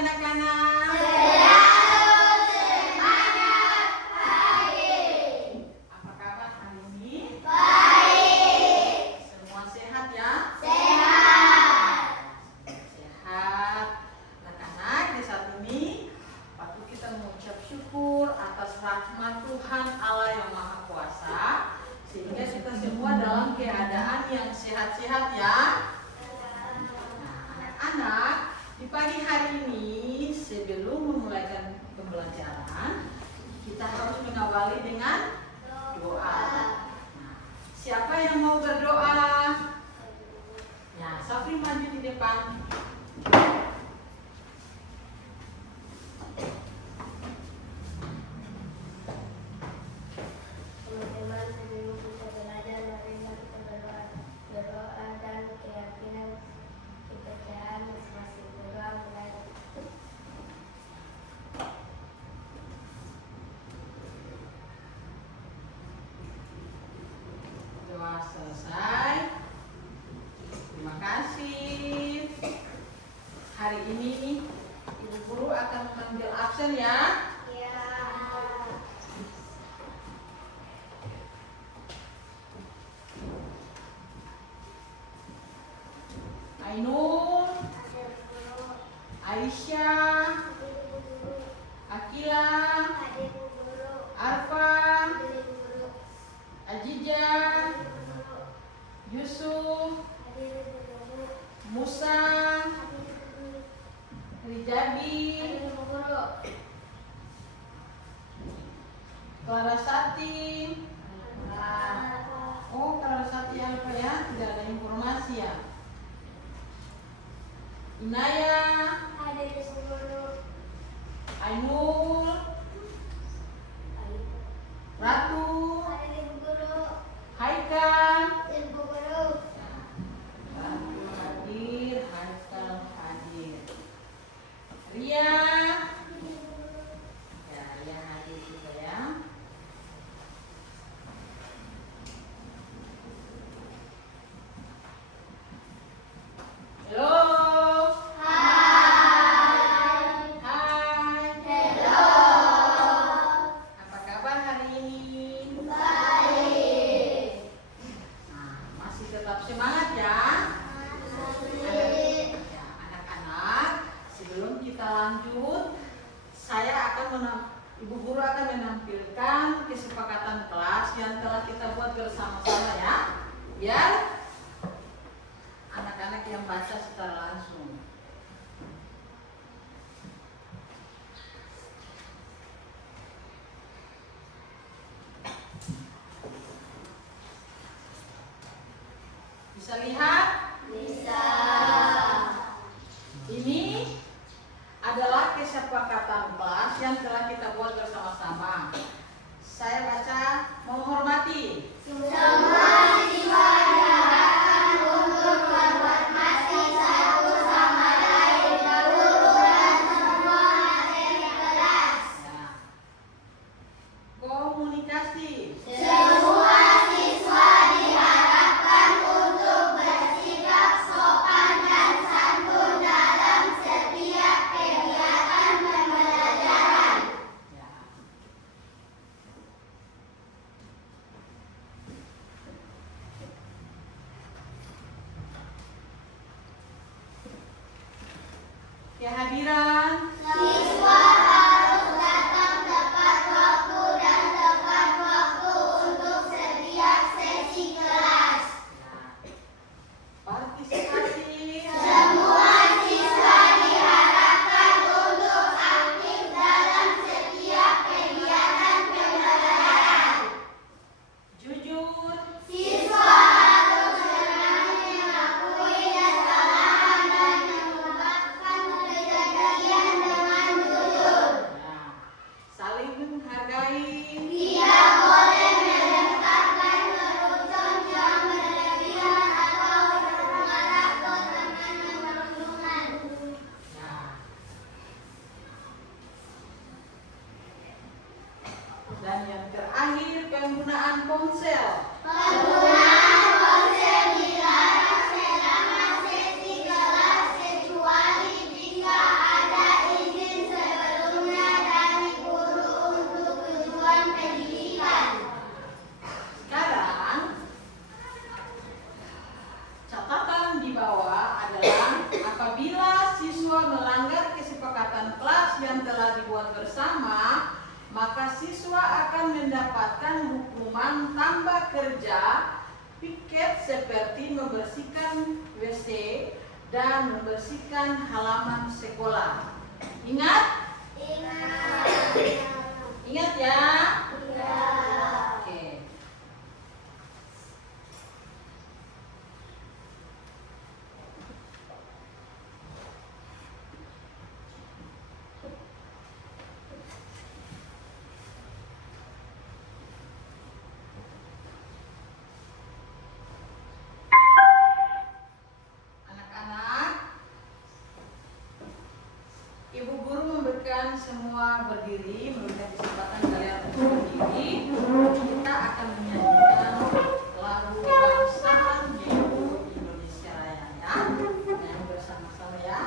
anak-anak? Selalu semangat pagi. Apa kabar hari ini? Baik. Semua sehat ya? Sehat. Sehat. Anak-anak, di saat ini patut kita mengucap syukur atas rahmat Tuhan Allah yang Maha Kuasa, sehingga kita semua dalam keadaan yang sehat-sehat ya. Nah, anak-anak, di pagi hari ini sebelum memulai pembelajaran, kita harus mengawali dengan doa. Nah, siapa yang mau berdoa? Ya, Safri maju di depan. Teman-teman, sebelum kita belajar, marilah kita berdoa. Berdoa dan keyakinan kepercayaan masing-masing. Berdoa mulai. Doa selesai. Terima kasih. Hari ini Ibu Guru akan mengambil absen ya. Ya. Ainul, Hasil guru. Aisyah, Hadir guru. Akila, Hadir guru. Arfa, Hadir guru. Ajijah, Hadir guru. Yusuf, Hadir guru. Musa, Hadir guru. Rijabi, Hadir guru. Clara Sati. Oh, Clara Sati apa ya? Tidak ada informasi ya. Inaya, Hadir guru. Ainul, Ratu, Hadir guru. Haikal. Hadir guru. Ratu hadir, Haikal hadir. Ria. Ya, Ria hadir juga ya. Halo. Hai. Hai. Hello. Apa kabar hari ini? Baik. Nah, masih tetap semangat ya. Ya, anak-anak, sebelum kita lanjut, Ibu Guru akan menampilkan kesepakatan kelas yang telah kita buat bersama-sama ya. Biar anak-anak yang baca secara langsung. Bisa lihat? Bisa. Ini adalah kesepakatan kelas yang telah kita buat bersama-sama. Saya baca menghormati. Semua siswa diharapkan untuk menghormati satu sama lain, berhubungan semua materi kelas. Ya. Komunikasi. Semua siswa diharapkan untuk bersikap sopan dan santun dalam setiap kegiatan pembelajaran. Ya. Kehadiran. Siswa harus datang tepat waktu dan tepat waktu untuk setiap sesi kelas. Partisipasi. Semua siswa diharapkan untuk aktif dalam setiap kegiatan pembelajaran. Jujur. Siswa harus berani mengakui kesalahan dan mengungkapkan kejadian di bawah adalah apabila siswa melanggar kesepakatan kelas yang telah dibuat bersama, maka siswa akan mendapatkan hukuman tambah kerja piket seperti membersihkan WC dan membersihkan halaman sekolah. Ingat? Ingat. Ingat ya? Iya. Oke. Anak-anak, Ibu Guru memberikan semua berdiri, memberikan kesempatan kalian untuk berdiri. Kita akan menyanyikan lagu kebangsaan yaitu Indonesia Raya ya. Nyanyi bersama-sama ya.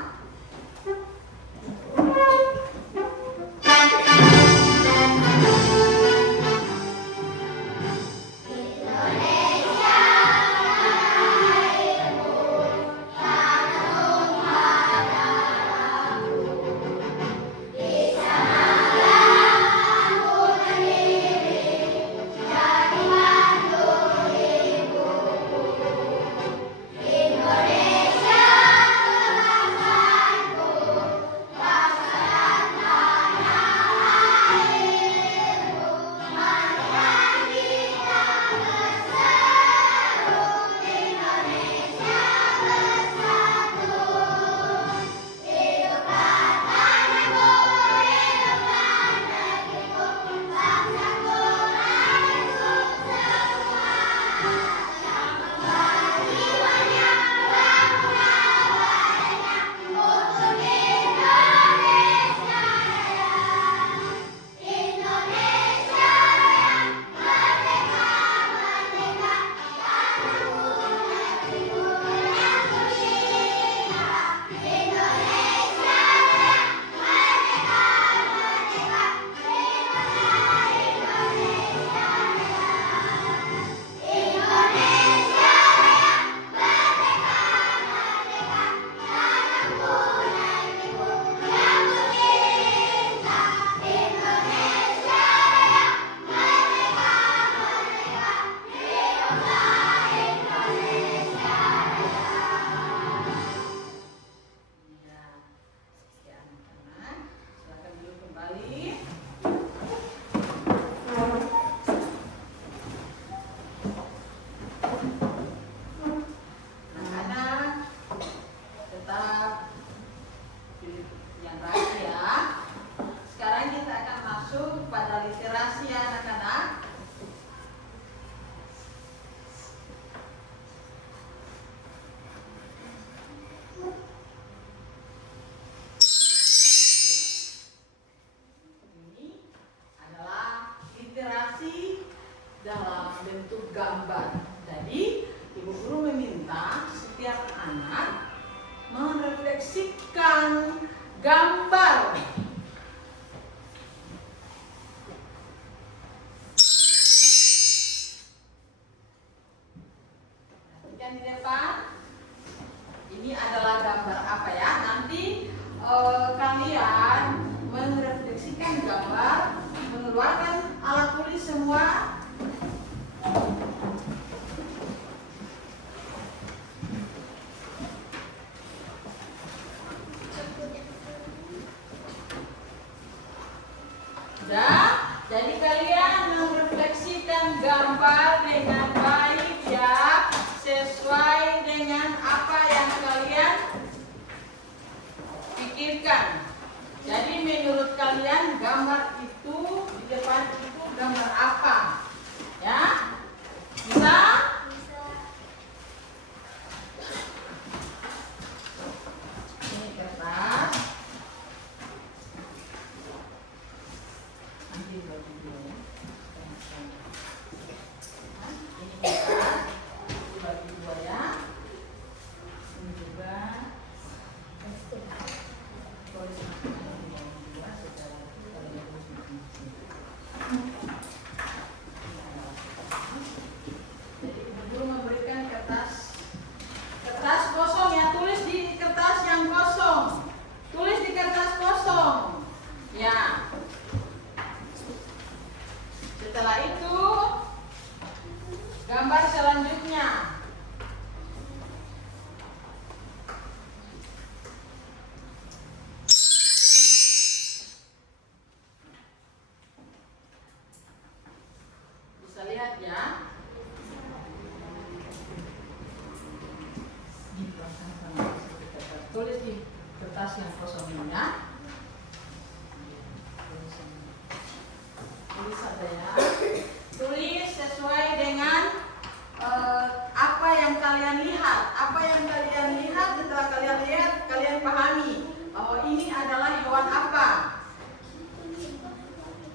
Dalam bentuk gambar. Jadi, Ibu Guru meminta setiap anak merefleksikan gambar. Perhatikan di depan. Ini adalah gambar apa ya? Nanti kalian merefleksikan gambar, mengeluarkan alat tulis semua. Jadi kalian merefleksikan gambar dengan baik ya, sesuai dengan apa yang kalian pikirkan. Jadi menurut kalian gambar itu di depan itu gambar apa? Ya? Bisa? Ini kertas. Nanti bagi dua ya. Ini kertas. Ini bagi dua ya. Ini juga. Tulis masing-masing dua secara terlihat masing-masing. kertas yang kosong ini ya. Tulis saja ya. Tulis sesuai dengan apa yang kalian lihat. Apa yang kalian lihat, setelah kalian lihat, kalian pahami bahwa ini adalah hewan apa.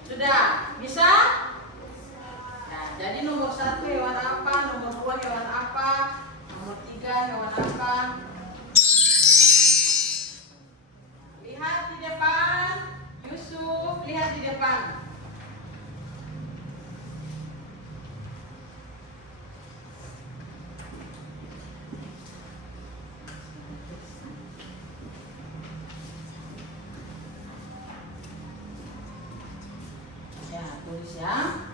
Sudah? Bisa? Nah, jadi nomor 1 hewan apa, nomor 2 hewan apa, nomor 3 hewan apa. Lihat di depan, Yusuf, lihat di depan. Ya, tulis ya.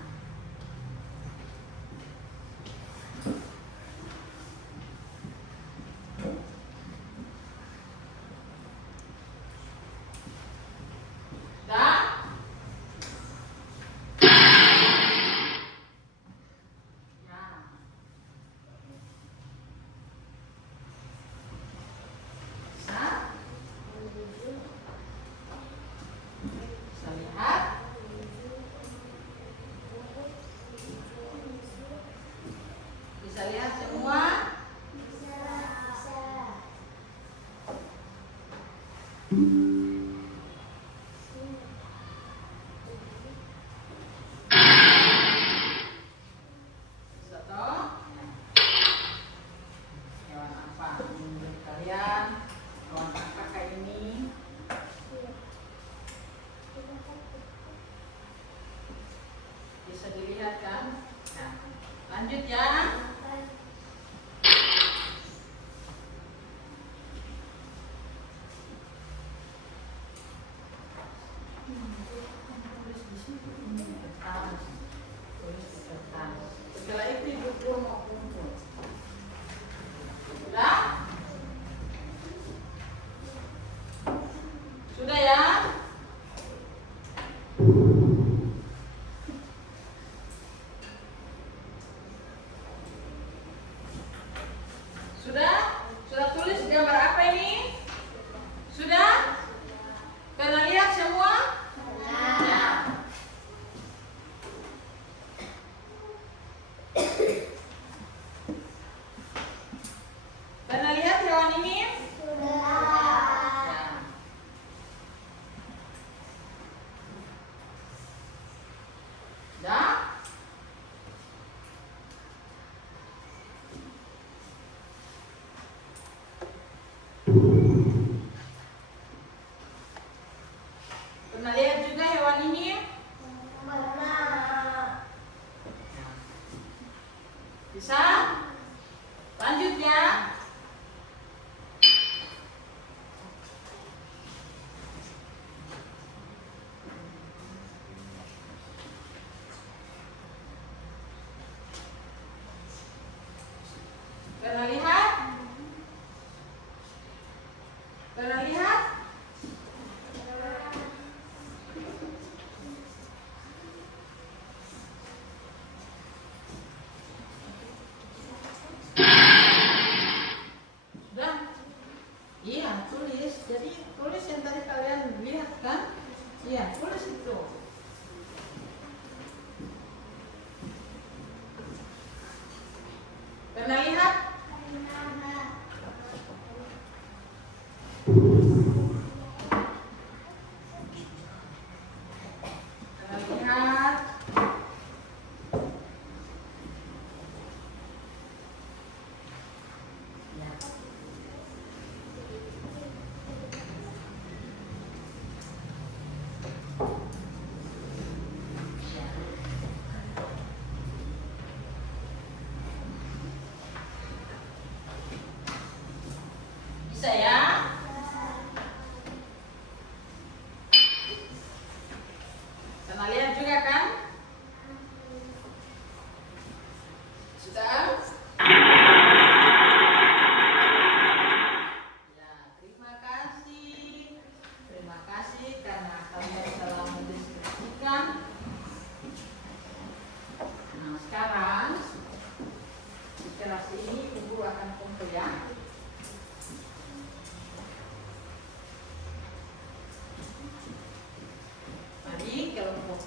Bisa lihat semua? Bisa toh? Hewan apa menurut kalian? Hewan apakah ini? Bisa dilihat kan? Nah, lanjut ya. Setelah itu ibu mau kumpul. Sudah? Sudah ya? Sudah? Sudah tulis gambar apa ini? Sudah? Pernah lihat semua? Ya. Pernah lihat hewan ini? Ya. Sudah? Pernah lihat juga hewan ini? Bisa? Lanjut ya. Pernah lihat? Pernah lihat? Sudah? Iya, tulis. Jadi tulis yang tadi kalian lihat kan? Iya, tulis itu. Pernah lihat? Pernah lihat? Ya. Bisa ya?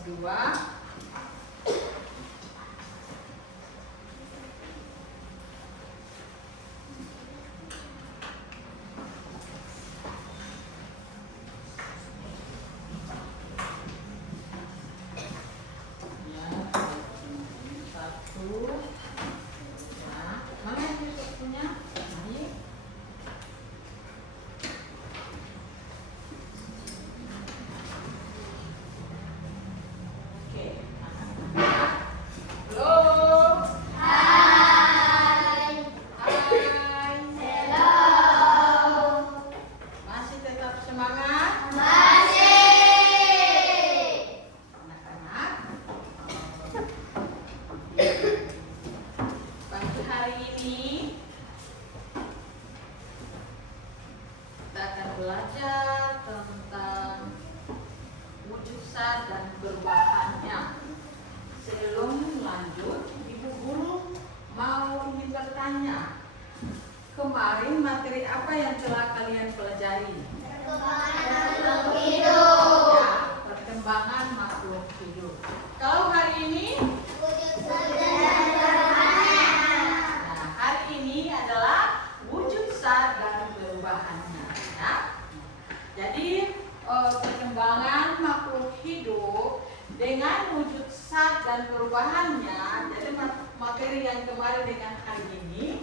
kedua. Ya, satu. Nah, mana yang punya? Ini. Oke. Halo. Hai. Hai. Hello. Masih tetap semangat? Masih. Anak-anak, pagi hari ini kita akan belajar tentang wujud zat dan perubahannya. Sebelum lanjut, Ibu Guru mau ingin bertanya, kemarin materi apa yang telah kalian pelajari? Makhluk hidup. Ya, perkembangan makhluk hidup. Kalau hari ini, Wujud zat dan perubahannya. nah, hari ini adalah wujud zat dan perubahannya. Ya. Jadi perkembangan makhluk hidup dengan wujud zat dan perubahannya. Jadi materi yang kemarin dengan hari ini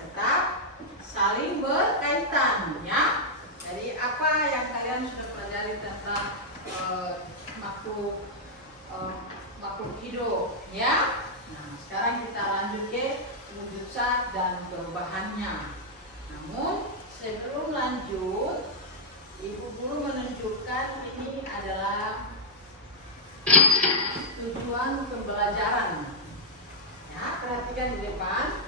tetap saling berkaitan, ya. Jadi apa yang kalian sudah pelajari tentang makhluk makhluk hidup, ya. Nah, sekarang kita lanjut ke wujud zat dan perubahannya. Namun sebelum lanjut, Ibu Guru menunjukkan ini adalah tujuan pembelajaran. Ya, perhatikan di depan.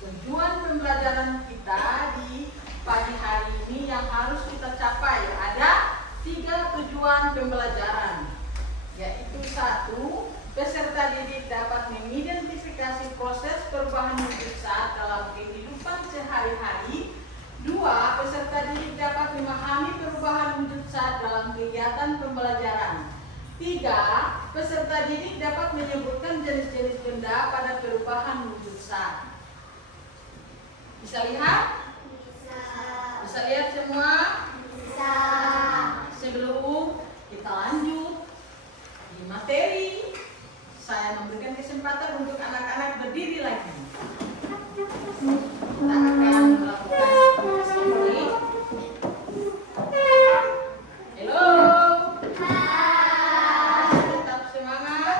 Tujuan pembelajaran kita di pagi hari ini yang harus kita capai ada 3 tujuan pembelajaran, yaitu 1. Peserta didik dapat mengidentifikasi proses perubahan wujud zat dalam kehidupan sehari-hari. 2. Peserta didik dapat memahami perubahan wujud zat dalam kegiatan pembelajaran. 3. Peserta didik dapat menyebutkan jenis-jenis benda pada perubahan wujud zat. Bisa lihat? Bisa lihat semua? Bisa. Sebelum kita lanjut di materi, saya memberikan kesempatan untuk anak-anak berdiri lagi. Kita akan melakukan sesi. Halo. Tetap semangat.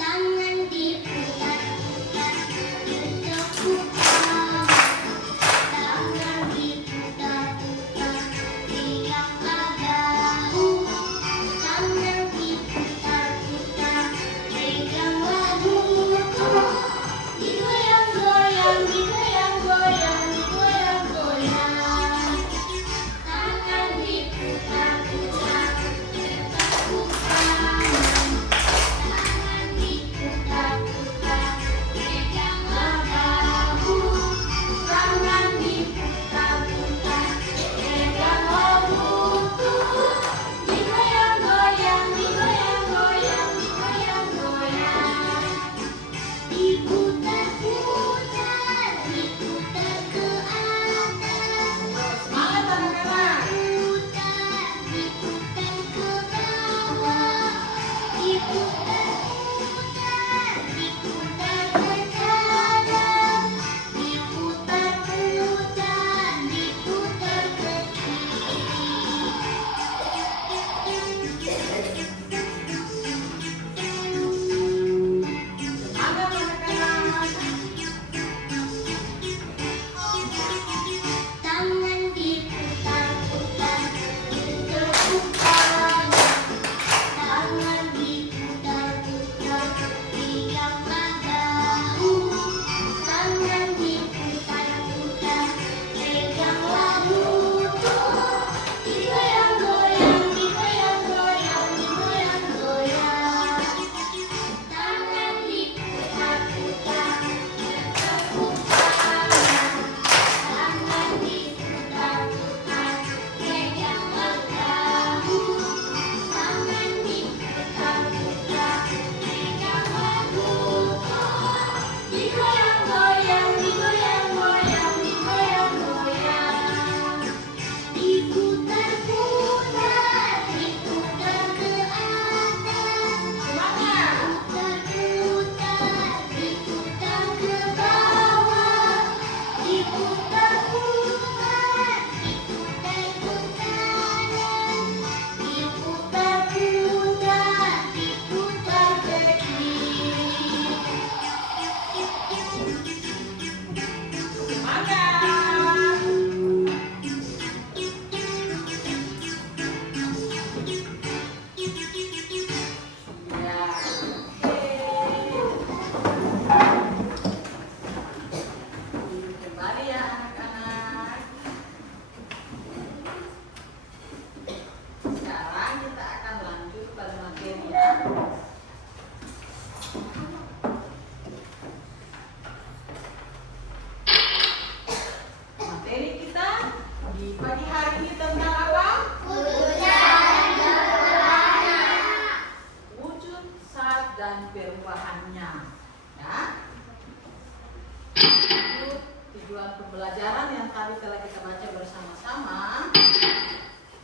Tangan diputar-putar. Tujuan pembelajaran yang tadi telah kita baca bersama-sama.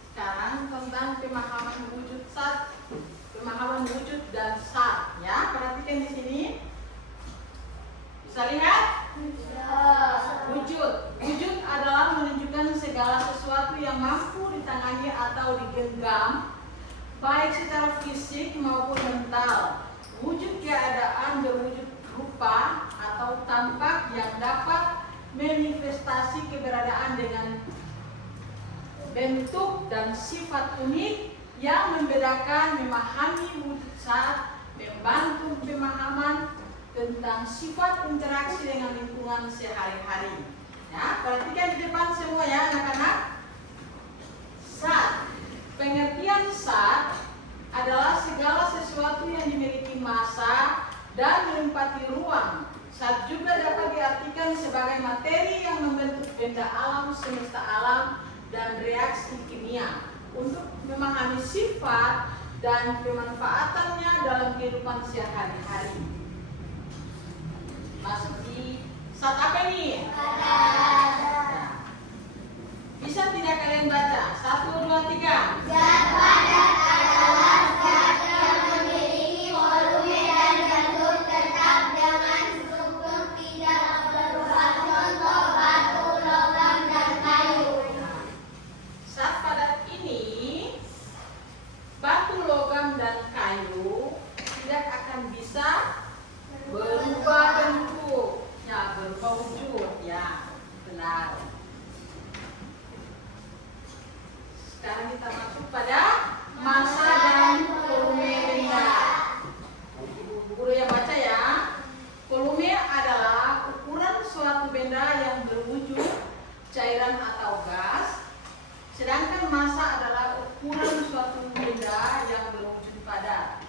Sekarang tentang pemahaman wujud zat, pemahaman wujud dan zat. Ya, perhatikan di sini. Bisa lihat? Wujud. Wujud adalah menunjukkan segala sesuatu yang mampu ditangani atau digenggam, baik secara fisik maupun mental. Wujud keadaan berwujud rupa atau tampak yang dapat manifestasi keberadaan dengan bentuk dan sifat unik yang membedakan. Memahami wujud zat membantu pemahaman tentang sifat interaksi dengan lingkungan sehari-hari. Ya, perhatikan di depan semua ya anak-anak. Zat. Pengertian zat adalah segala sesuatu yang dimiliki massa dan menempati ruang. Zat juga dapat diartikan sebagai materi yang membentuk benda alam semesta alam dan reaksi kimia. Untuk memahami sifat dan pemanfaatannya dalam kehidupan sehari-hari. Masuk di zat apa ini? Padat. Bisa tidak kalian baca? 1, 2, 3. Zat padat adalah zat yang memiliki volume dan bentuk tetap dengan struktur tidak berubah. Contoh batu, logam, dan kayu. Zat padat ini, batu, logam, dan kayu tidak akan bisa berubah bentuk, ya, berubah wujud, ya, benar. Sekarang kita masuk pada massa dan volume benda. Ibu guru yang baca ya. Volume adalah ukuran suatu benda yang berwujud cairan atau gas, sedangkan massa adalah ukuran suatu benda yang berwujud padat.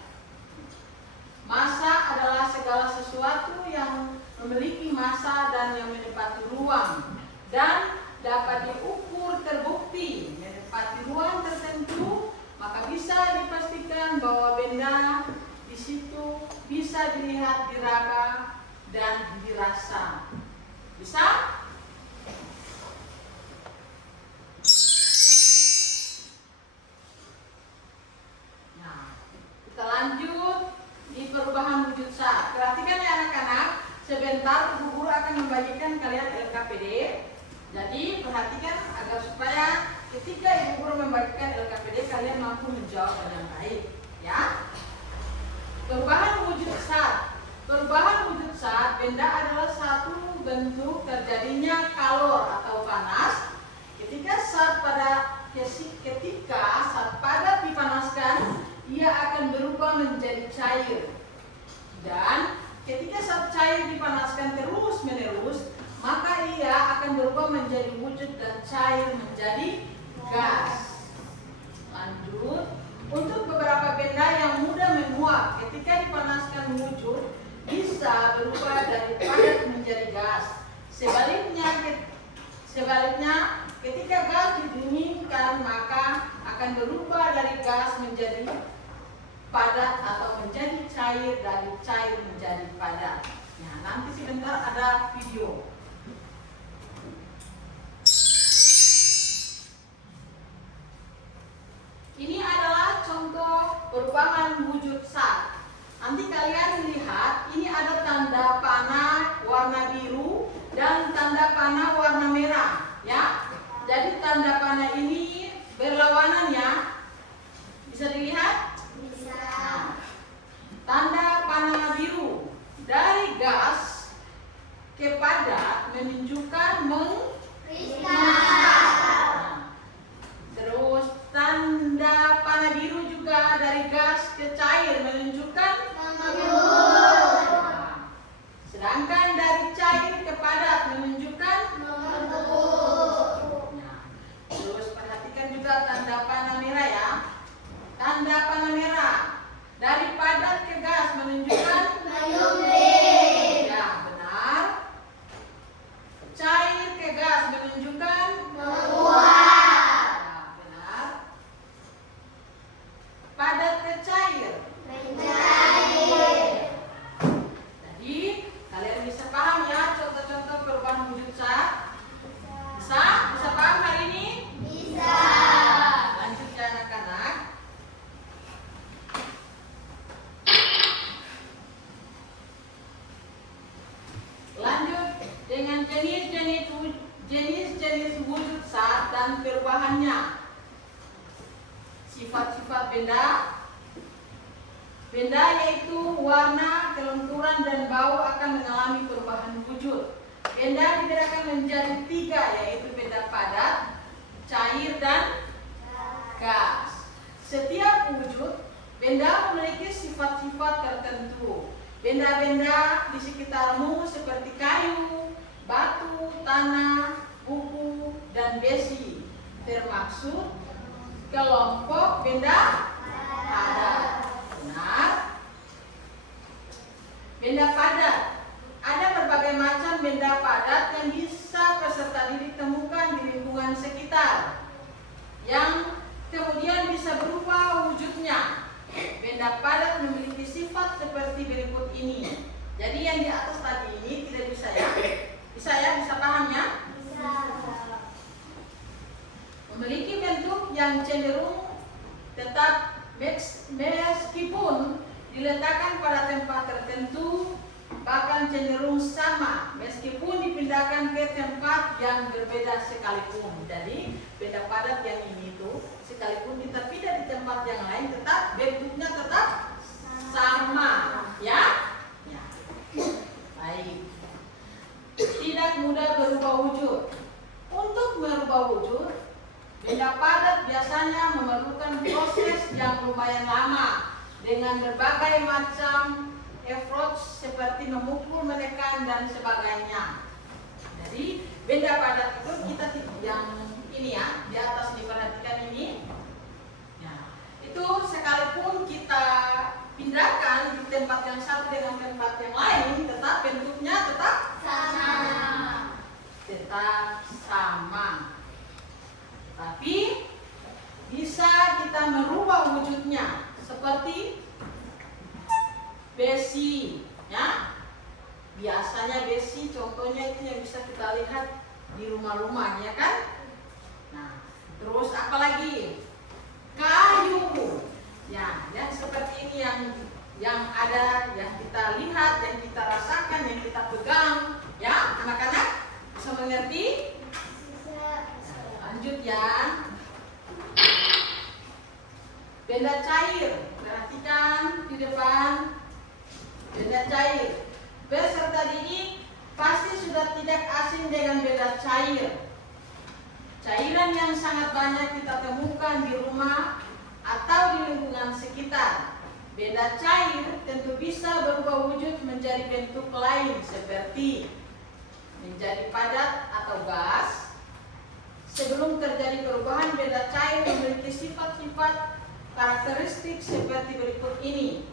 Massa adalah segala sesuatu yang memiliki massa dan yang menempati ruang dan dapat diukur terbukti menempati ruang tertentu, maka bisa dipastikan bahwa benda di situ bisa dilihat, diraba dan dirasa. Bisa? Nah, kita lanjut di perubahan wujud zat. Perhatikan ya anak-anak, sebentar Ibu Guru akan membagikan kalian LKPD. Jadi perhatikan agar supaya ketika Ibu Guru membagikan LKPD kalian mampu menjawab dengan baik, ya. Perubahan wujud zat. Perubahan wujud zat, benda adalah satu bentuk terjadinya kalor atau panas ketika zat padat dipanaskan, ia akan berubah menjadi cair. Dan ketika zat cair dipanaskan terus-menerus, maka ia akan berubah menjadi wujud dan cair menjadi gas. Lanjut, untuk beberapa benda yang mudah menguap ketika dipanaskan wujud bisa berubah dari padat menjadi gas. Sebaliknya, ketika gas didinginkan maka akan berubah dari gas menjadi padat atau menjadi cair, dari cair menjadi padat. Nah, nanti sebentar ada video. Ini adalah contoh perubahan wujud zat. Nanti kalian lihat, ini ada tanda panah warna biru dan tanda panah warna merah, ya. Jadi tanda panah ini berlawanan ya. Bisa dilihat? Bisa. Nah, tanda panah biru dari gas ke padat menunjukkan Kristal. Terus tanda panah biru juga dari gas ke cair menunjukkan Mengembun. Nah, sedangkan dari cair ke padat menunjukkan Mengembun. Nah, terus perhatikan juga tanda panah merah ya. Tanda panah merah dari padat ke gas menunjukkan Mengembun. ya, benar. Cair ke gas menunjukkan dan perubahannya. Sifat-sifat benda. Benda yaitu warna, kelenturan, dan bau akan mengalami perubahan wujud. Benda dibedakan menjadi 3, yaitu benda padat, cair, dan gas. Setiap wujud benda memiliki sifat-sifat tertentu. Benda-benda di sekitarmu seperti kayu, batu, tanah, buku, dan besi termaksud kelompok benda padat. Benar. Benda padat. Ada berbagai macam benda padat yang bisa peserta didik temukan di lingkungan sekitar, yang kemudian bisa berubah wujudnya. Benda padat memiliki sifat seperti berikut ini. Jadi yang di atas tadi ini tidak bisa ya? Bisa ya? Bisa paham ya? Bisa. Memiliki bentuk yang cenderung tetap meskipun diletakkan pada tempat tertentu, bahkan cenderung sama meskipun dipindahkan ke tempat yang berbeda sekalipun. Jadi benda padat yang ini itu sekalipun kita pindah di tempat yang lain, tetap bentuknya tetap sama, ya? Ya. Baik. Tidak mudah berubah wujud. Untuk merubah wujud, benda padat biasanya memerlukan proses yang lumayan lama dengan berbagai macam effort seperti memukul, menekan, dan sebagainya. Jadi benda padat itu kita yang ini ya, di atas diperhatikan ini. Ya, itu sekalipun kita pindahkan di tempat yang satu dengan tempat yang lain, tetap bentuknya tetap Sama. Tetap sama. Tapi bisa kita merubah wujudnya seperti besi, ya. Biasanya besi contohnya itu yang bisa kita lihat di rumah-rumah, ya kan? Nah, terus apa lagi? Kayu. Ya, yang seperti ini yang ada, yang kita lihat, yang kita rasakan, yang kita pegang, ya, anak-anak bisa mengerti? Lanjut ya. Benda cair, perhatikan di depan. Benda cair. Peserta didik pasti sudah tidak asing dengan benda cair. Cairan yang sangat banyak kita temukan di rumah atau di lingkungan sekitar. Benda cair tentu bisa berubah wujud menjadi bentuk lain seperti menjadi padat atau gas. Sebelum terjadi perubahan, benda cair memiliki sifat-sifat karakteristik seperti berikut ini.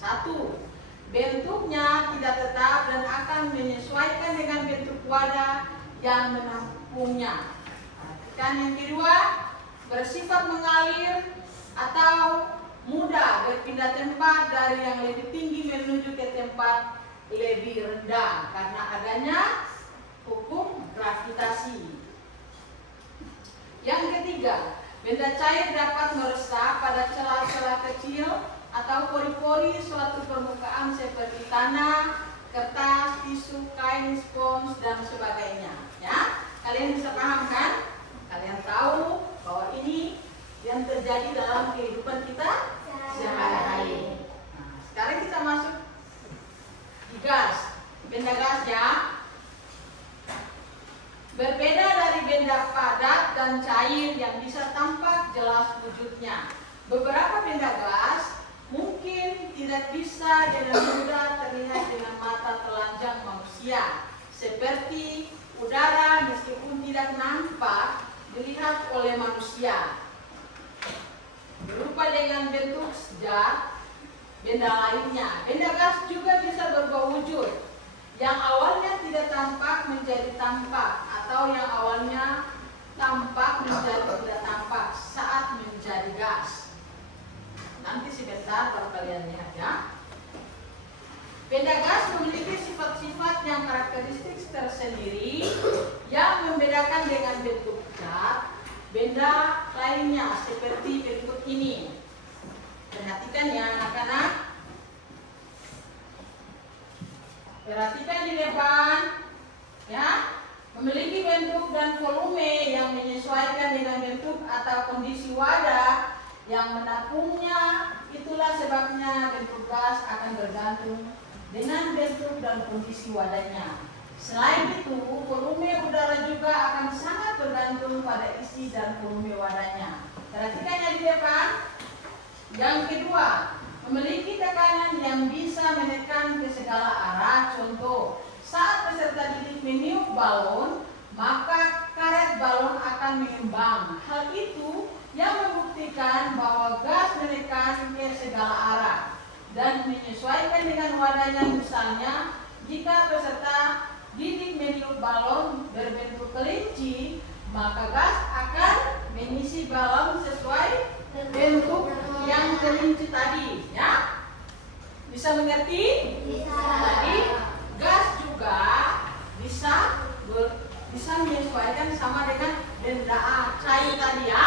1. Bentuknya tidak tetap dan akan menyesuaikan dengan bentuk wadah yang menampungnya. Perhatikan yang kedua, bersifat mengalir atau mudah berpindah tempat dari yang lebih tinggi menuju ke tempat lebih rendah karena adanya hukum gravitasi. Yang ketiga, benda cair dapat meresap pada celah-celah kecil atau pori-pori suatu permukaan seperti tanah, kertas, tisu, kain, spons, dan sebagainya. Ya, kalian bisa paham kan? Kalian tahu bahwa ini yang terjadi dalam kehidupan kita sehari-hari. Nah, sekarang kita masuk di gas, benda gas ya. Berbeda dari benda padat dan cair yang bisa tampak jelas wujudnya, beberapa benda gas mungkin tidak bisa dengan mudah terlihat dengan mata telanjang manusia, seperti udara meskipun tidak nampak dilihat oleh manusia. Berupa dengan bentuk zat benda lainnya. Benda gas juga bisa berubah wujud. Yang awalnya tidak tampak menjadi tampak, atau yang awalnya tampak menjadi tidak tampak saat menjadi gas. Nanti sebentar kalau kalian lihat ya. Benda gas memiliki sifat-sifat yang karakteristik tersendiri yang membedakan dengan bentuk zat benda lainnya seperti berikut ini. Perhatikan ya anak-anak. Perhatikan di depan, ya, memiliki bentuk dan volume yang yang menyesuaikan dengan bentuk atau kondisi wadah yang menampungnya. Itulah sebabnya bentuk gas akan bergantung dengan bentuk dan kondisi wadahnya. Selain itu, volume udara juga akan sangat bergantung pada isi dan volume wadahnya. Perhatikan ya di depan. Yang kedua, memiliki tekanan yang bisa menekan ke segala arah. Contoh, saat peserta didik meniup balon, maka karet balon akan mengembang. Hal itu yang membuktikan bahwa gas menekan ke segala arah dan menyesuaikan dengan wadahnya. Misalnya, jika peserta didik meniup balon berbentuk kelinci, maka gas akan mengisi balon sesuai bentuk yang kelinci tadi, ya. Bisa mengerti? Bisa. Jadi gas juga bisa menyesuaikan sama dengan benda cair tadi, ya.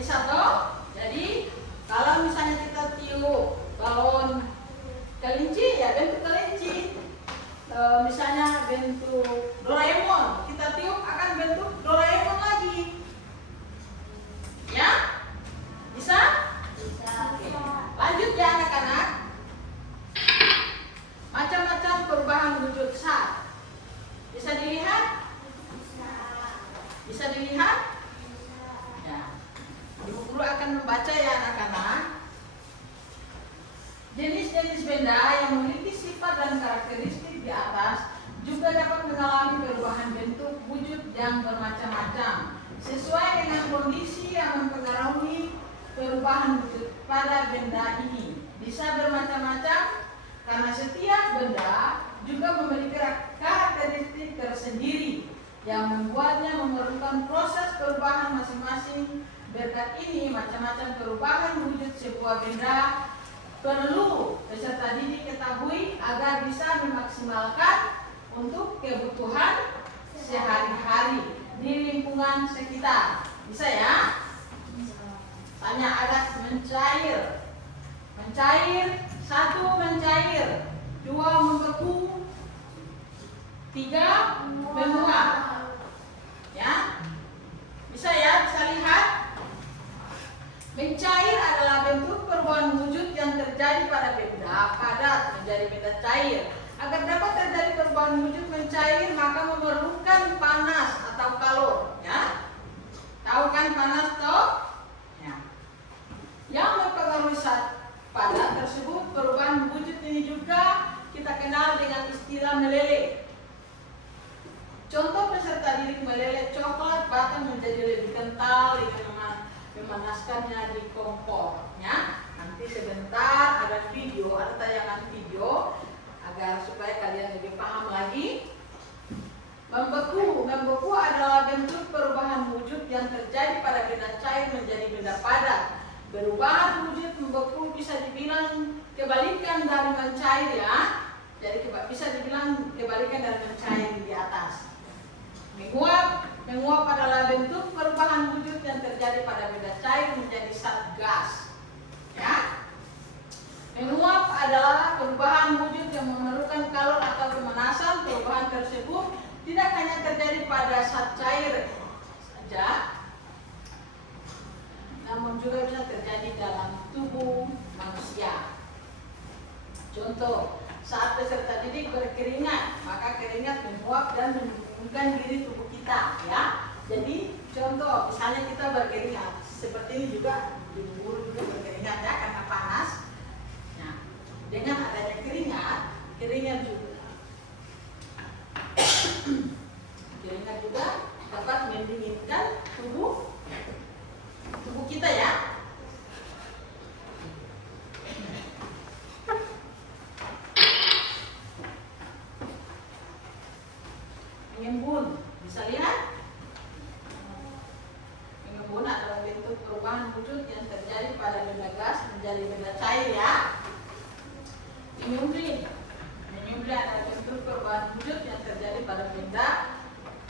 Bisa toh? Jadi kalau misalnya kita tiup balon kelinci, ya bentuk kelinci. Misalnya bentuk Doraemon, kita tiup akan bentuk Doraemon lagi, ya. Bisa? Bisa. Oke. Lanjut ya anak-anak. Macam-macam perubahan wujud zat. Bisa dilihat? Bisa dilihat? Ya. Ibu guru akan membaca ya anak-anak. Jenis-jenis benda yang memiliki sifat dan karakteristik di atas juga dapat mengalami perubahan bentuk wujud yang bermacam-macam sesuai dengan kondisi yang mempengaruhi perubahan wujud pada benda ini. Bisa bermacam-macam karena setiap benda juga memiliki karakteristik tersendiri yang membuatnya memerlukan proses perubahan masing-masing. Berkat ini, macam-macam perubahan wujud sebuah benda perlu peserta didik ketahui agar bisa memaksimalkan untuk kebutuhan sehari-hari di lingkungan sekitar. Bisa ya? Tanya ada mencair. Mencair, 1 mencair, 2 membeku, 3 menguap. Ya? Bisa ya? Bisa lihat? Mencair adalah bentuk perubahan wujud yang terjadi pada benda padat menjadi benda cair. Agar dapat terjadi perubahan wujud mencair, maka memerlukan panas atau kalor. Ya? Tahu kan panas toh? Ya. Yang mempengaruhi zat padat tersebut, perubahan wujud ini juga kita kenal dengan istilah meleleh. Contoh peserta didik meleleh coklat batang menjadi lebih kental dengan memanaskannya di kompor. Ya, nanti sebentar ada video, ada tayangan video agar supaya kalian lebih paham lagi. Membeku adalah bentuk perubahan wujud yang terjadi pada benda cair menjadi benda padat. Perubahan wujud membeku bisa dibilang kebalikan dari mencair, ya. Jadi bisa dibilang kebalikan dari mencair di atas. Menguap adalah bentuk perubahan wujud yang terjadi pada benda cair menjadi zat gas. Ya. Menguap adalah perubahan wujud yang memerlukan kalor atau pemanasan. Perubahan tersebut tidak hanya terjadi pada zat cair saja, namun juga bisa terjadi dalam tubuh manusia. Contoh, saat peserta didik berkeringat, maka keringat menguap dan mendukungkan diri tubuh kita, ya. Jadi contoh, misalnya kita berkeringat, seperti ini juga, ibu guru juga berkeringat ya karena panas. Nah, dengan adanya keringat juga dapat mendinginkan tubuh kita, ya. Mengembun, bisa lihat? Mengembun adalah bentuk perubahan wujud yang terjadi pada benda gas menjadi benda cair, ya. Menyumbling adalah bentuk perubahan wujud yang terjadi pada benda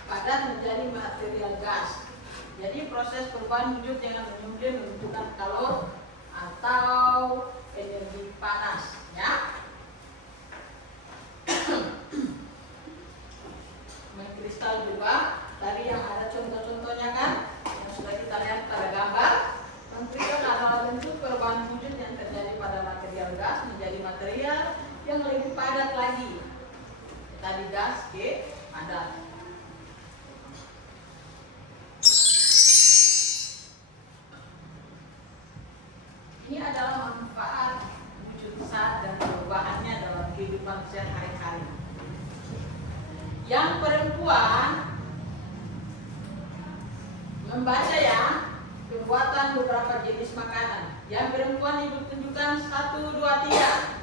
padat menjadi material gas. Jadi proses perubahan wujud dengan menyumbling menunjukkan kalor atau energi panas, ya. Mengkristal juga Tadi yang ada contoh-contohnya kan, yang sudah kita lihat pada gambar. Konkretion adalah bentuk perubahan wujud yang terjadi pada material gas menjadi material yang lebih padat lagi. Tadi gas ke padat. Ini adalah manfaat wujud zat dan perubahannya dalam kehidupan sehari-hari. Yang perempuan membaca ya pembuatan beberapa jenis makanan. Yang perempuan ibu tunjukkan 1, 2, 3.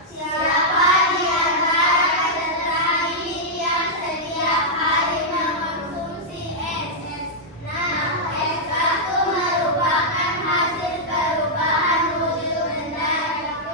Siapa di antara peserta ini yang setiap hari mengkonsumsi es? Nah, es itu merupakan hasil perubahan wujud benda yang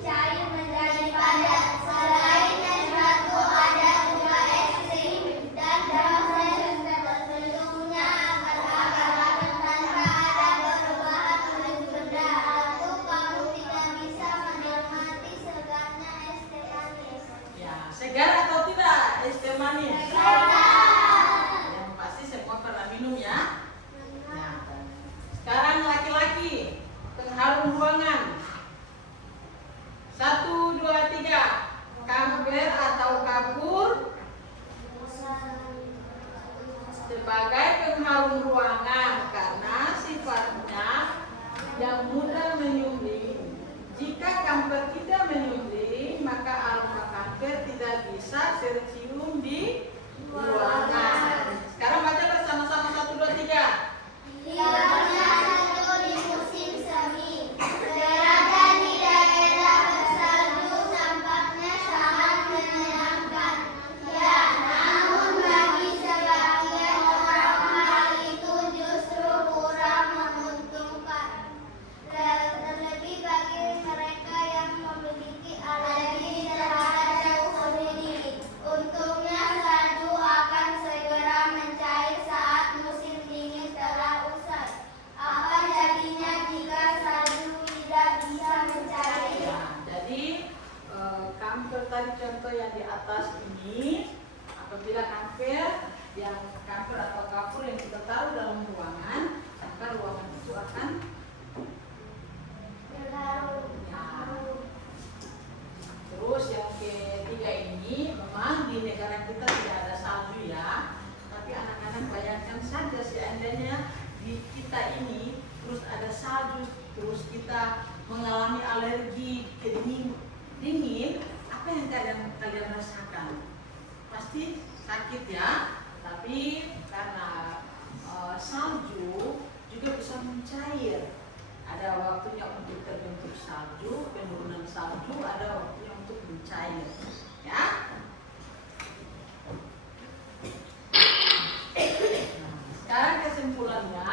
cair menjadi padat. Selain es batu ada juga es krim dan proses terbentuknya agak-agak tanpa ada perubahan wujud benda. Tentu kamu tidak bisa menikmati segarnya es teh manis. Ya, segar atau tidak es teh manis? Segar. Yang pasti semua pernah minum ya. Nah, sekarang laki-laki pengharum ruangan. 1, 2, 3. Kamper atau kapur sebagai pengharum ruangan karena sifatnya yang mudah menyumbing. Jika kamper tidak menyumbing, maka aroma kamper tidak bisa tercium di ruangan. Sekarang baca bersama-sama 1, 2, 3. Lihatnya satu di musim semi. Berada di daerah bersalju tampaknya sangat menyenangkan. Ya, namun bagi sebagian orang hal itu justru kurang menguntungkan. Terlebih bagi mereka yang memiliki alergi terhadap suhu dingin. Untungnya salju akan segera mencair saat musim dingin telah usai. Apa jadinya jika salju tidak bisa mencair? Ya, jadi kamper tadi contoh yang di atas ini, apabila kamper atau kapur yang kita taruh dalam ruangan, maka ruangan itu akan terus yang ketiga ini memang di negara kita tidak ada salju ya, tapi anak-anak bayangkan saja seandainya di kita ini terus ada salju, terus kita mengalami alergi dingin, apa yang kalian rasakan? Pasti sakit ya, tapi karena salju juga bisa mencair. Ada waktunya untuk terbentuk salju, penurunan salju, ada waktunya untuk mencair. Ya. Nah, sekarang kesimpulannya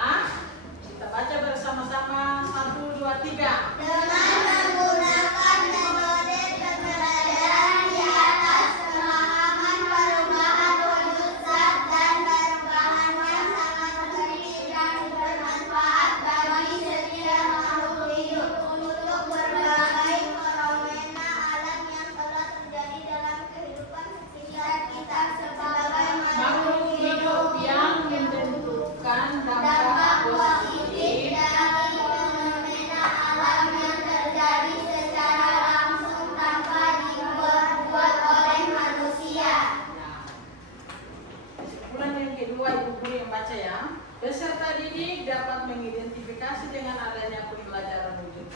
kita baca bersama-sama 1, 2, 3. Dengan menggunakan metode pembelajaran di atas pemahaman perubahan wujud zat dan perubahan yang sangat penting dan bermanfaat bagi setiap makhluk hidup untuk berbagai fenomena alam yang telah terjadi dalam kehidupan sekitar kita sebagai Makhluk hidup yang menentukan dampak dampak positif. positif dari fenomena alam yang terjadi secara langsung tanpa dibuat-buat oleh manusia. Nah, kesimpulan yang kedua ibu guru yang baca ya. Peserta didik dapat mengidentifikasi dengan adanya pembelajaran wujud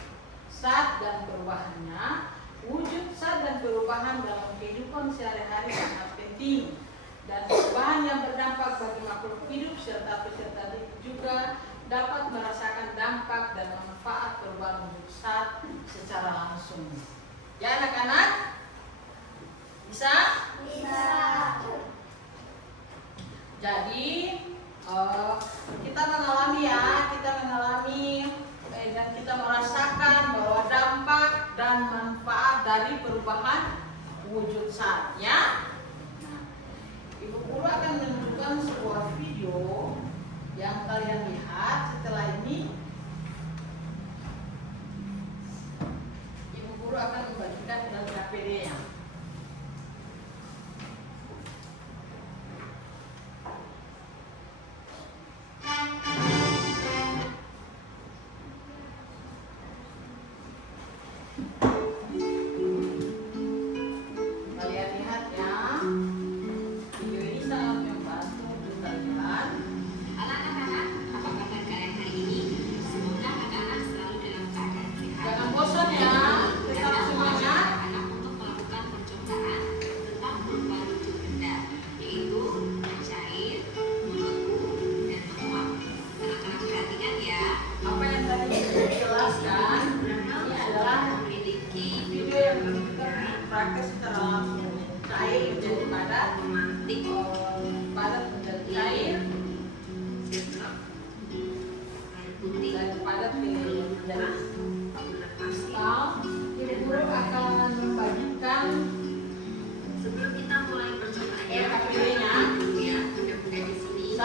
zat dan perubahannya. Wujud zat dan perubahan dalam kehidupan sehari-hari sangat penting, dan perubahan yang berdampak bagi makhluk hidup serta peserta didik juga dapat merasakan dampak dan manfaat perubahan wujud zat secara langsung. Ya anak-anak? Bisa? Bisa. Jadi kita mengalami dan kita merasakan bahwa dampak dan manfaat dari perubahan wujud zat ya. Nah, ibu guru akan menunjukkan sebuah video yang kalian lihat. Setelah ini ibu guru akan membagikan dengan KPD-nya.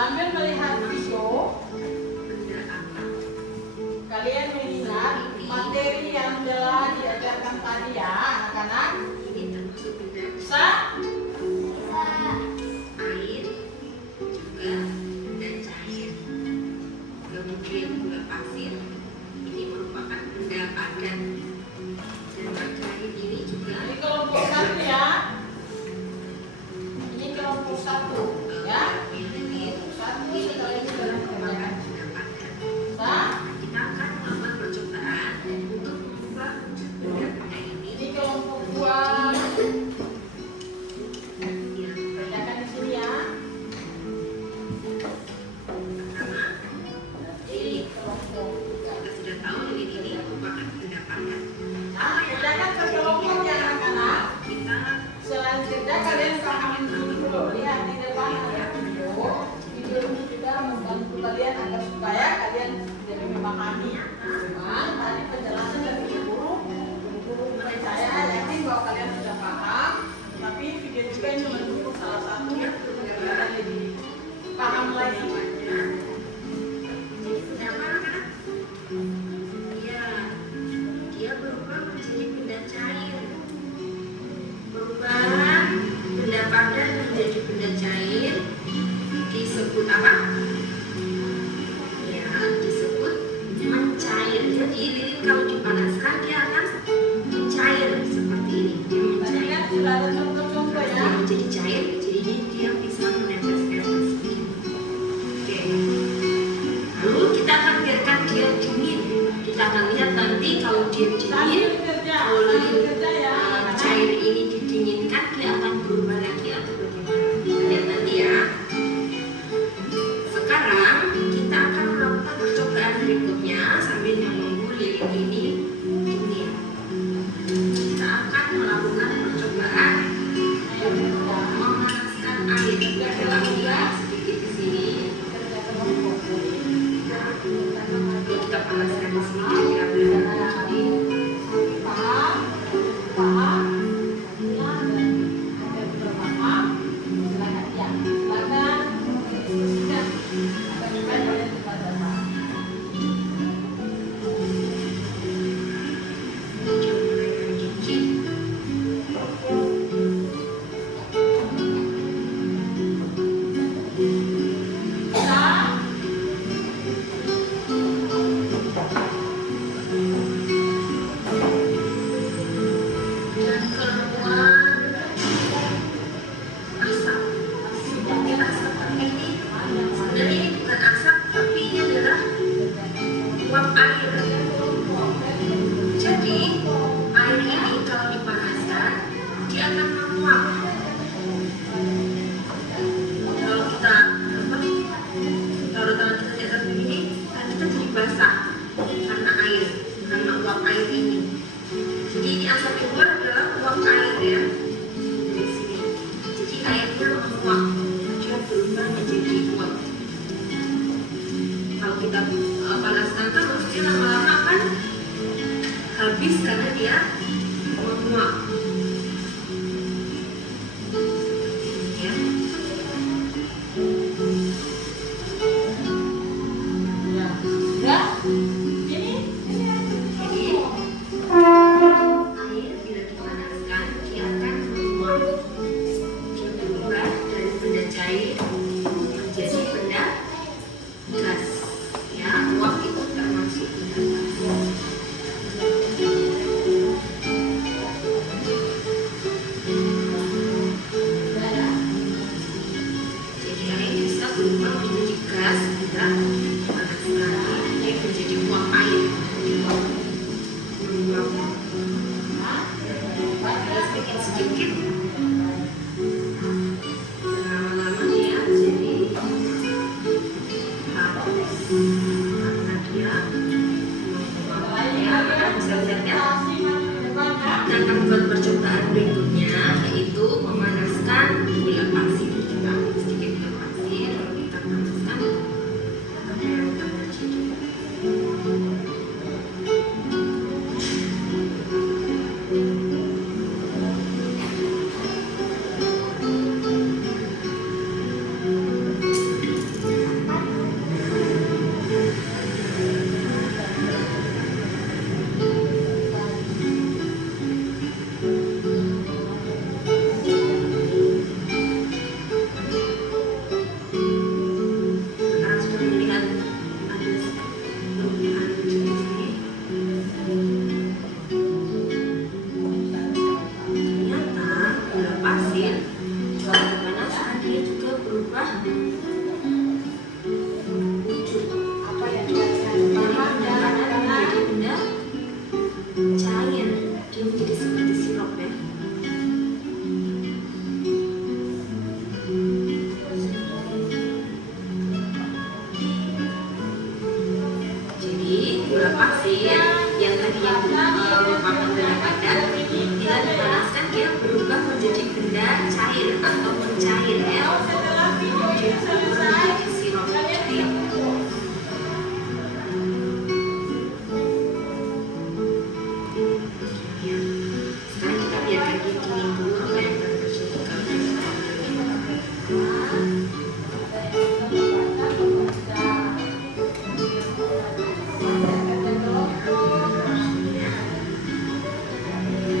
Sambil melihat video, kalian mengingat materi yang telah diajarkan tadi ya, anak-anak. Ini termasuk benda Bisa? air, juga benda cair. Kemudian gula pasir, ini merupakan benda padat. Dan margarin ini juga Ini kelompok satu ya. Ini kelompok satu ya. Satu sekali merupakan benda padat. Bisa? Kita akan melakukan percobaan untuk mengubah benda-benda ini Ini kelompok dua. yang Kerjakan di sini ya. pertama. Ini kelompok tiga. Kita sudah tahu lilin ini merupakan benda padat. Nah, kerjakan ke kelompoknya anak-anak. Kita Selanjutnya kalian pahami dulu. Lihat di depan ada video. Video ini juga membantu kalian agar supaya kalian jadi memahami. Memang tadi penjelasan dari guru saya yakin bahwa kalian sudah paham. Tapi video juga ini mendukung salah satu agar kalian lebih paham lagi. Siapa anak-anak? Iya, dia berubah menjadi benda cair. Perubahan benda padat menjadi benda cair disebut apa? Ya, disebut mencair. Jadi lilin kalau dipanaskan dia akan mencair seperti ini. Dia Tadi mencair. kan sudah ada contoh-contoh ya. Dia menjadi cair, jadi dia bisa menetes-netes. Oke. Lalu kita akan biarkan dia dingin. Kita akan lihat nanti kalau dia dingin, Sambil kerja, sambil kerja ya. cair ini didinginkan dia akan berubah lagi atau bagaimana? Kita lihat nanti ya. Sekarang kita akan melakukan percobaan berikutnya sambil menunggu lilin ini dingin. Kita akan melakukan percobaan memanaskan air. Kita lakukan sedikit di sini. Kita panaskan di sini kira-kira berapa? Jadi Paham? Paham? Paham? Ada sudah paham? Silakan ya. Silakan. Diskusikan. Apa yang kalian sudah paham? Bisa? dan keluar asap. Seperti asap ini. Sebenarnya ini bukan asap, tapi ini adalah uap air. Jadi air ini kalau dipanaskan dia akan menguap. Kalau kita taruh tangan kita di atas begini, kan kita jadi basah karena air, karena uap air ini. Jadi ini asap yang keluar adalah uap air ya. Di sini. Jadi airnya menguap, dia berubah menjadi uap. Kalau kita panaskan terus, dia lama-lama akan habis karena dia menguap. Ya. Ya. Ya? Ini? Jadi air bila dipanaskan dia akan menguap. Dia berubah dari benda cair menjadi benda gas. Ya, uap itu termasuk benda gas. Jadi air bisa berubah menjadi gas bila dipanaskan. Dia menjadi uap air. Menguap. Sedikit-sedikit lama-lama dia jadi habis karena dia bisa lihat ya. Kita akan buat percobaan berikutnya, yaitu memanaskan gula pasir. Kita ambil sedikit gula pasir, lalu kita panaskan berubah wujud. Apa yang dikatakan bahan dan Menjadi makanan? benda cair, dia menjadi seperti sirup ya. Jadi gula pasir yang tadinya merupakan benda padat, bila dipanaskan dia berubah menjadi benda cair atau mencair ya. Setelah video ini selesai, Menjadi sirup kalian cair. Ya. Sekarang kita biarkan dia dingin dulu apa yang akan terjadi kalau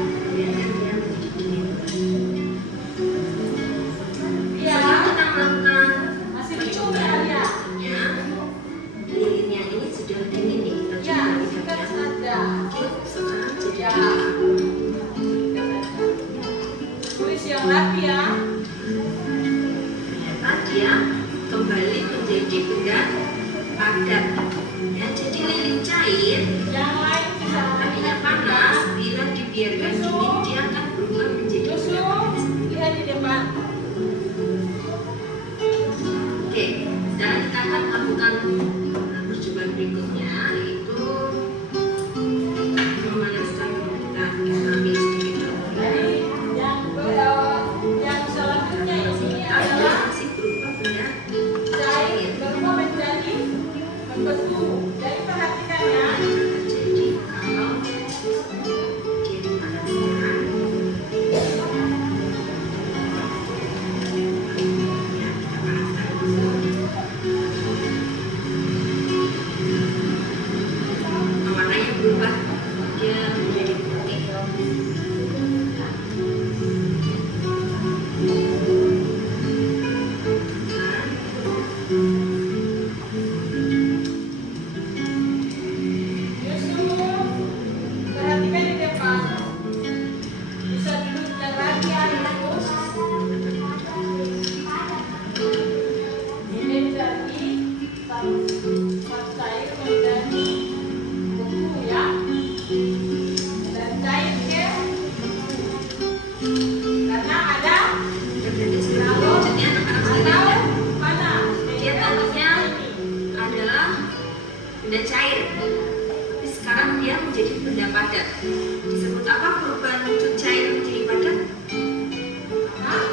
kita biarkan dia menjadi dingin. Iya, Sebelum kita melakukan masih percobaan dicoba ya. berikutnya, lilinnya ini sudah dingin nih, kita Ya, coba sikat lidahnya. saja. Sekarang jadi Ya. dingin. Tulis yang rapi ya. Ternyata dia kembali menjadi benda padat. Ya, jadi lilin cair Yang lain bisa tadinya panas, bila dibiarkan dingin dia akan berubah menjadi benda Yusuf, padat. lihat di depan. Oke, sekarang kita akan melakukan percobaan berikutnya, yaitu memanaskan. Kita ambil sedikit dulu. Jadi yang selanjutnya ini Dia adalah masih berubah benda cair berubah menjadi membeku. Jadi perhatikan ya. jadi kalau dia dipanaskan, ya kita panaskan dulu. Warnanya berubah, dia menjadi putih. Yusuf, perhatikan di depan. Bisa duduk yang rapi ya Yusuf. Ini jadi satu cair menjadi beku ya. Dan cair ya. Karena ada Dan berarti seperti wujudnya anak-anak sekalian ya. panas. Dia tadinya adalah benda cair, tapi sekarang dia menjadi benda padat. Disebut apa perubahan wujud cair menjadi padat? Hah?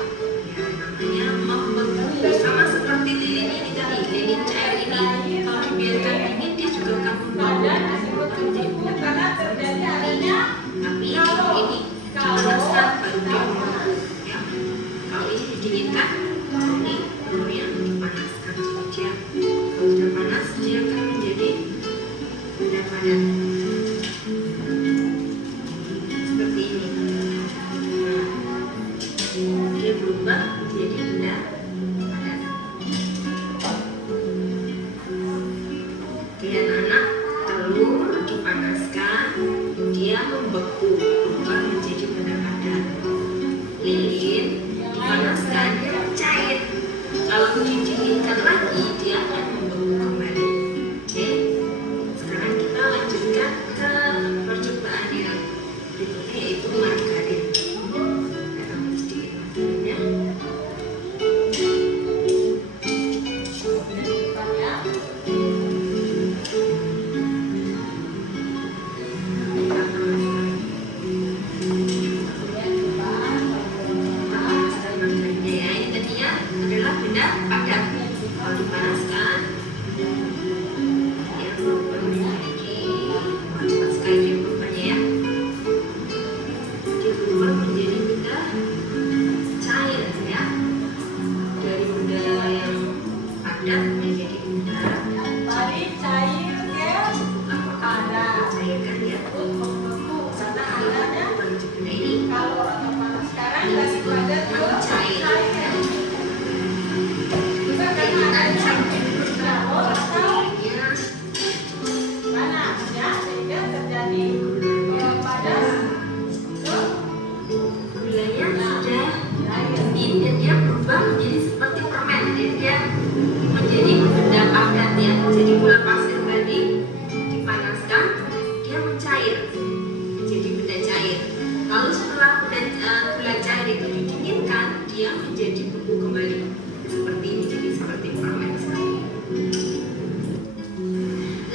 Ya, namanya membeku. Sama seperti lilin ini tadi, lilin cair ini kalau dibiarkan dingin dia juga akan Padat membeku, disebut akan menjadi beku benda karena padat. terjadi adanya Tapi kalau ini dipanaskan baru dia membeku. Ya. Kalau ini didinginkan, ini telurnya dipanaskan. Jadi dia kalau sudah panas dia akan menjadi benda padat. Seperti ini. Nah, dia berubah menjadi benda padat. Oke anak-anak, telur dipanaskan, dia membeku, berubah menjadi benda padat. Lilin dipanaskan, dia cair. Kalau didinginkan lagi, dia akan membeku kembali. Oke, sekarang kita lanjutkan ke percobaan yang berikutnya, yaitu margarin. Kita ambil sedikit margarinnya. di depan ya. Kita panaskan. Lihat di depan. Kita panaskan margarinnya ya. Ini tadinya adalah benda padat. Kalau dipanaskan, jadi dia menjadi benda padat ya. Jadi gula pasir tadi dipanaskan, dia mencair, jadi benda cair. Lalu setelah gula cair itu didinginkan, dia menjadi beku kembali seperti ini, jadi seperti permen sekali.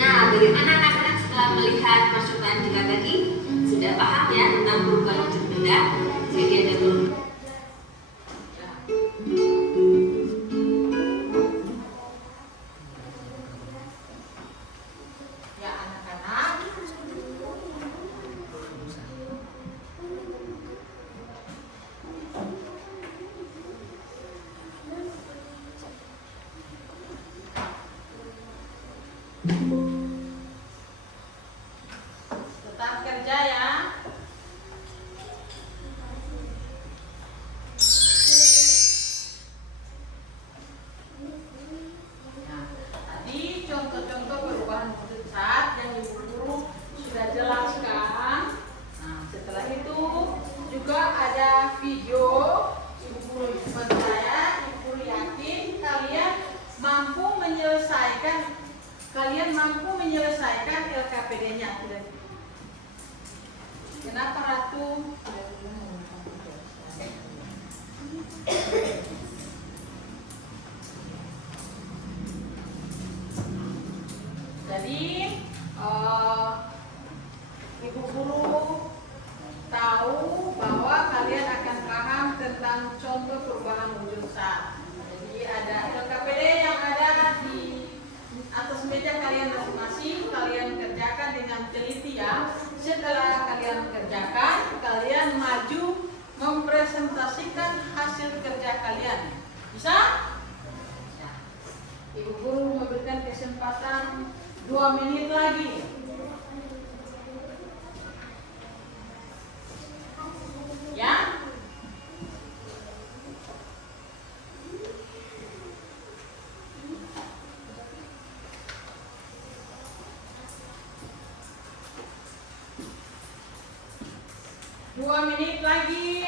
Nah, bagaimana anak-anak setelah melihat percobaan kita tadi? Sudah paham ya tentang perubahan wujud benda? Jadi ada perubahan. Ya anak-anak, tetap kerja ya. Nah, tadi contoh-contoh perubahan wujud zat yang ibu guru sudah jelaskan. Nah, setelah itu juga ada video ibu guru percaya, ibu guru yakin kalian mampu menyelesaikan LKPD-nya. Kenapa Ratu? Jadi ibu guru tahu bahwa kalian akan paham tentang contoh perubahan wujud zat. Jadi ada LKPD yang ada di atas meja kalian masing-masing, kalian kerjakan dengan teliti ya. Setelah kalian kerjakan, kalian maju mempresentasikan hasil kerja kalian. Bisa? Bisa. Ibu guru memberikan kesempatan 2 menit lagi. Ya? Dua menit lagi.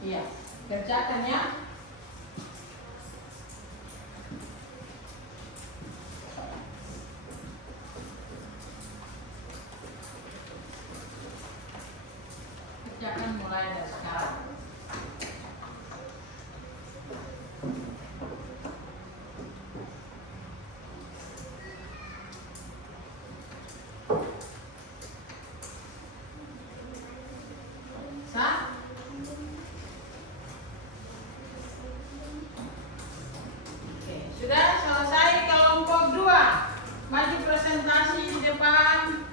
Iya, kerjakan ya. Kerjakan mulai dari sekarang. Bisa? Oke, sudah selesai kelompok 2. Maju presentasi di depan.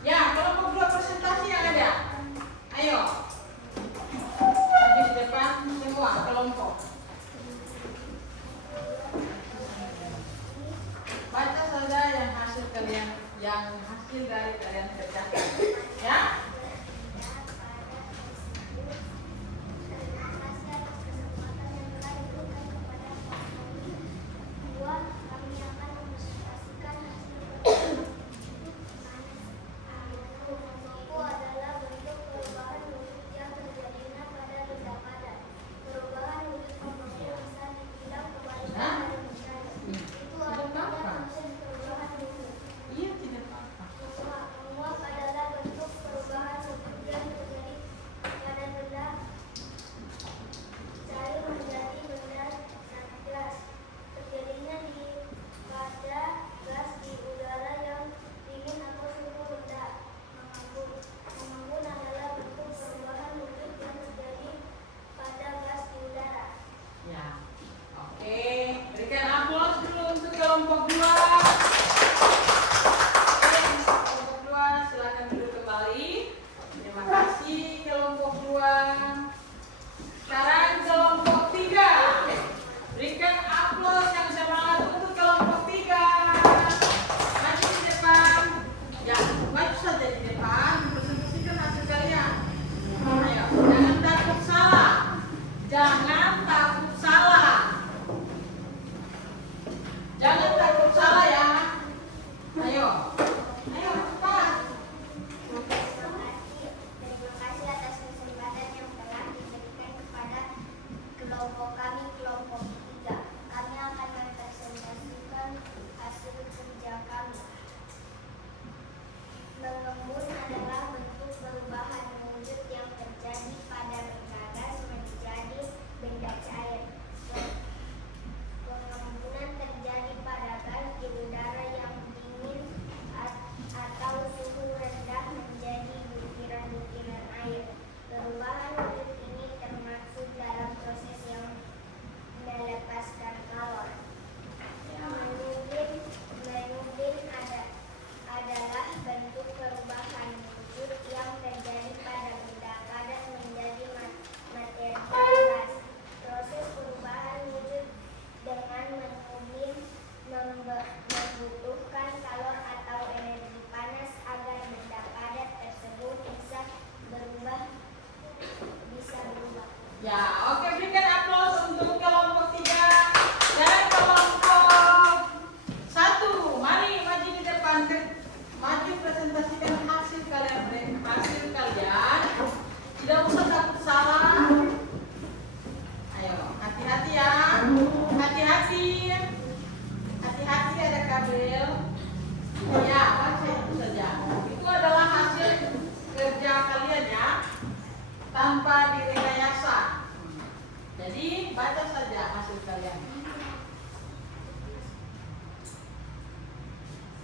Ya, kelompok 2 presentasi yang ada. Ayo. Maju di depan semua kelompok. Baca saja yang hasil dari kalian kerjakan. Ya? Iya, tidak apa-apa.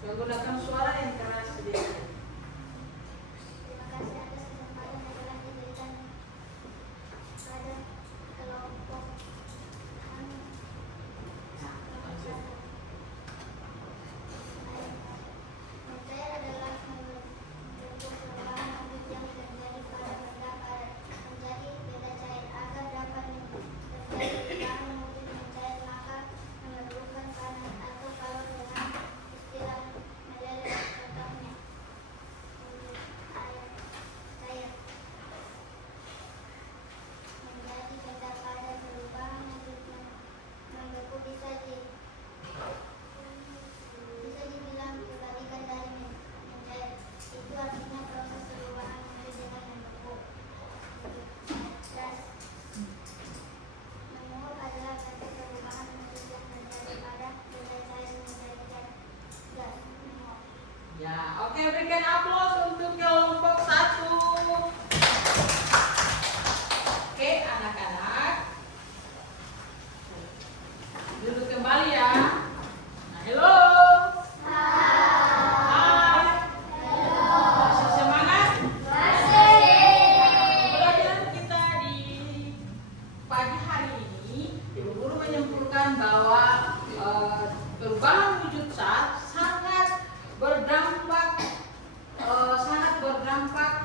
Menggunakan suara yang keras sedikit. Terima kasih atas kesempatan yang telah diberikan pada kelompok kami. Mencair adalah membentuk perubahan wujud yang terjadi pada benda karet menjadi benda cair. Agar dapat terjadi perubahan wujud mencair, maka memerlukan panas atau kalau dengan istilah meleleh, contohnya air cair menjadi benda padat. Perubahan wujud membeku bisa dibilang kebalikan dari mencair. Itu artinya proses perubahan wujud dengan membeku. Gas menguap adalah bentuk perubahan wujud yang terjadi pada benda cair menjadi gas menguap. Ya, oke, berikan aplaus untuk kelompok 1. Oke, anak-anak. Duduk kembali ya. Nah, halo. Hai. Masih semangat? Pelajaran kita di pagi hari ini, Ibu Guru menyimpulkan bahwa perubahan wujud zat sangat berdampak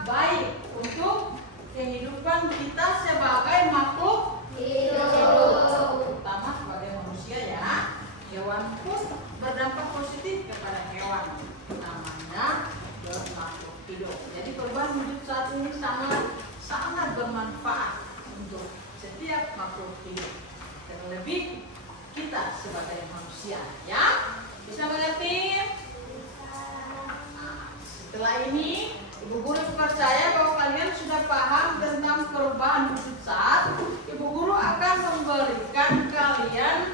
baik untuk kehidupan kita sebagai makhluk hidup, terutama sebagai manusia ya. Hewan pun berdampak positif kepada hewan, namanya makhluk hidup. Jadi perubahan wujud saat ini sangat bermanfaat untuk setiap makhluk hidup, terlebih kita sebagai manusia ya. Bisa mengerti? Setelah ini, Ibu Guru percaya bahwa kalian sudah paham tentang perubahan wujud zat. Ibu Guru akan memberikan kalian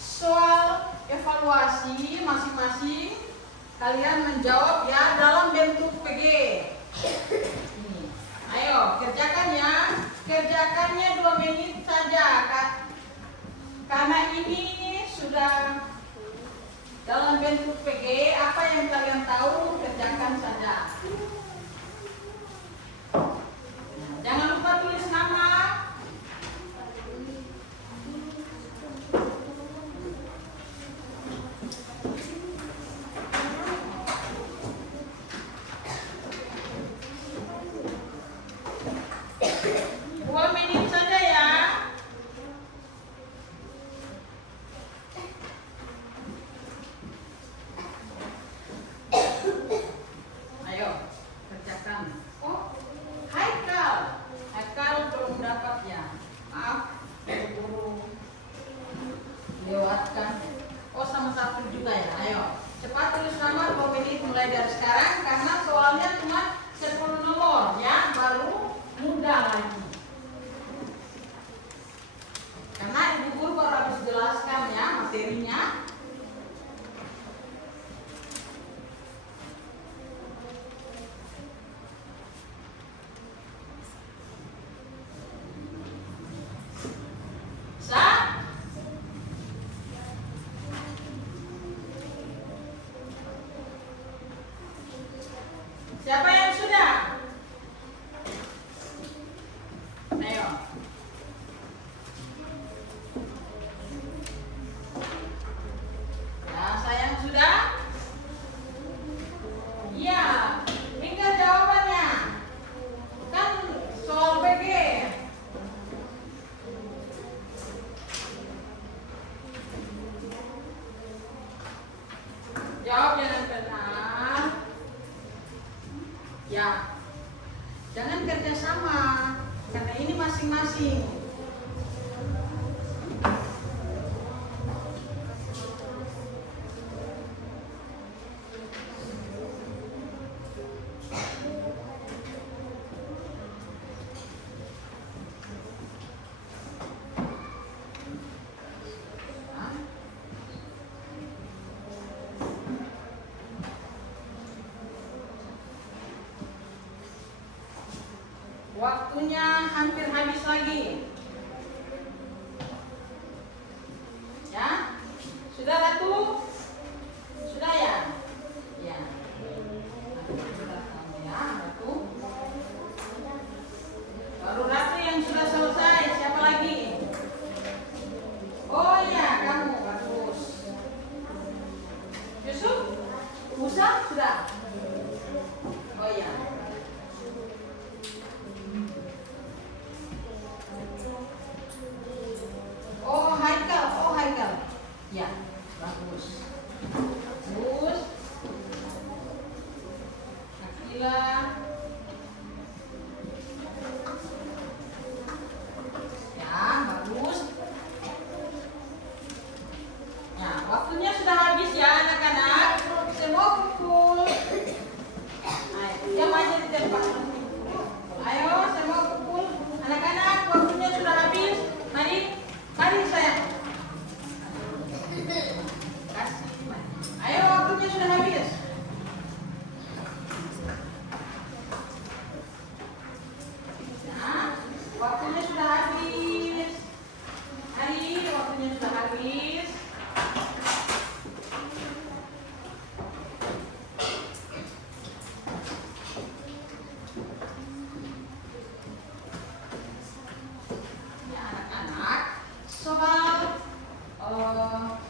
soal evaluasi masing-masing. Kalian menjawab ya dalam bentuk PG. Ayo, kerjakan ya. Kerjakannya 2 menit saja, Kak. Karena ini sudah dalam bentuk PG, apa yang kalian tahu kerjakan saja. Nah, jangan lupa tulis nama. Siapa yang sudah? Ayo. Ya, sayang sudah? Iya. Tinggal jawabannya. Kan soal BG. Jawab dengan benar. Ya, jangan kerja sama karena ini masing-masing. Waktunya hampir habis lagi. Ya, sudah Ratu? Sudah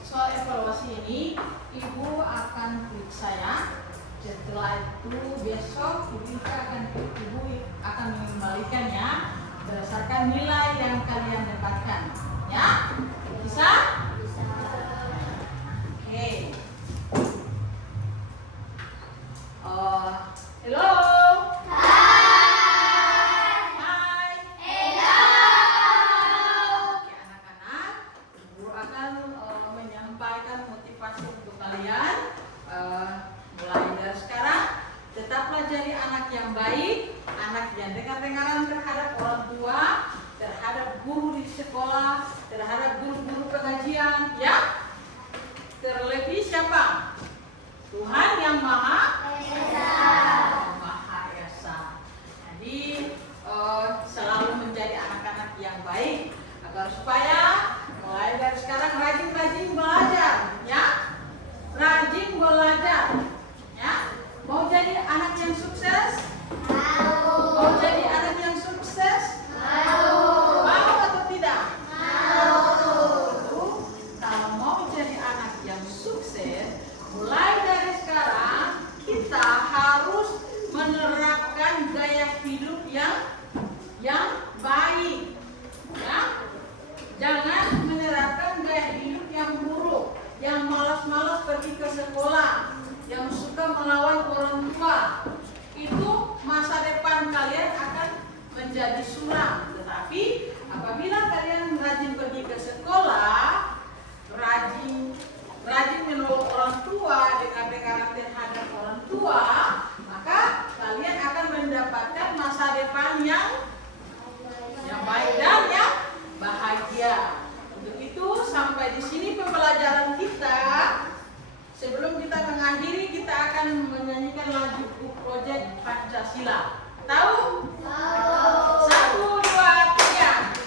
soal evaluasi ini Ibu akan periksa ya. Setelah itu besok Ibu akan mengembalikannya berdasarkan nilai yang kalian dapatkan. Ya, bisa? Oke. Hello. Hai. Hello. Oke, anak-anak, Ibu akan menyampaikan motivasi untuk kalian. Mulai dari sekarang, tetaplah jadi anak yang baik, anak yang dengar-dengaran terhadap orang tua, terhadap guru di sekolah, terhadap guru-guru pengajian, ya. Terlebih siapa? Tuhan yang Maha Esa. Jadi selalu menjadi anak-anak yang baik agar supaya mulai dari sekarang rajin-rajin belajar, ya. Rajin belajar, ya. Mau jadi anak yang sukses? Mau jadi anak yang sukses? Mau atau tidak? Kalau mau jadi anak yang sukses, mulai dari sekarang kita harus menerapkan gaya hidup yang baik, ya. Jangan menerapkan gaya hidup yang buruk, yang malas-malas pergi ke sekolah, yang suka melawan orang tua. Itu masa depan kalian akan menjadi suram. Tetapi apabila kalian rajin pergi ke sekolah, rajin menolong orang tua, dengar-dengaran terhadap orang tua, maka kalian akan mendapatkan masa depan yang baik dan yang bahagia. Untuk itu sampai di sini pembelajaran kita. Sebelum kita mengakhiri, kita akan menyanyikan lagu Project Pancasila. Tahu? Tahu. 1, 2, 3.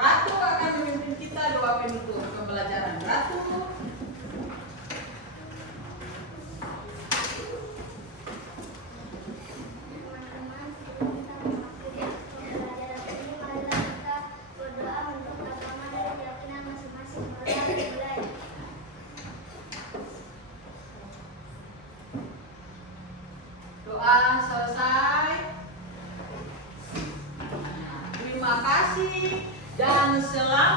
Ratu akan memimpin kita doa penutup pembelajaran. Ratu. Teman-teman, sebelum kita mengakhiri pembelajaran ini, marilah kita berdoa untuk agama dan keyakinan masing-masing. Marilah dimulai. Doa selesai. Terima kasih dan selamat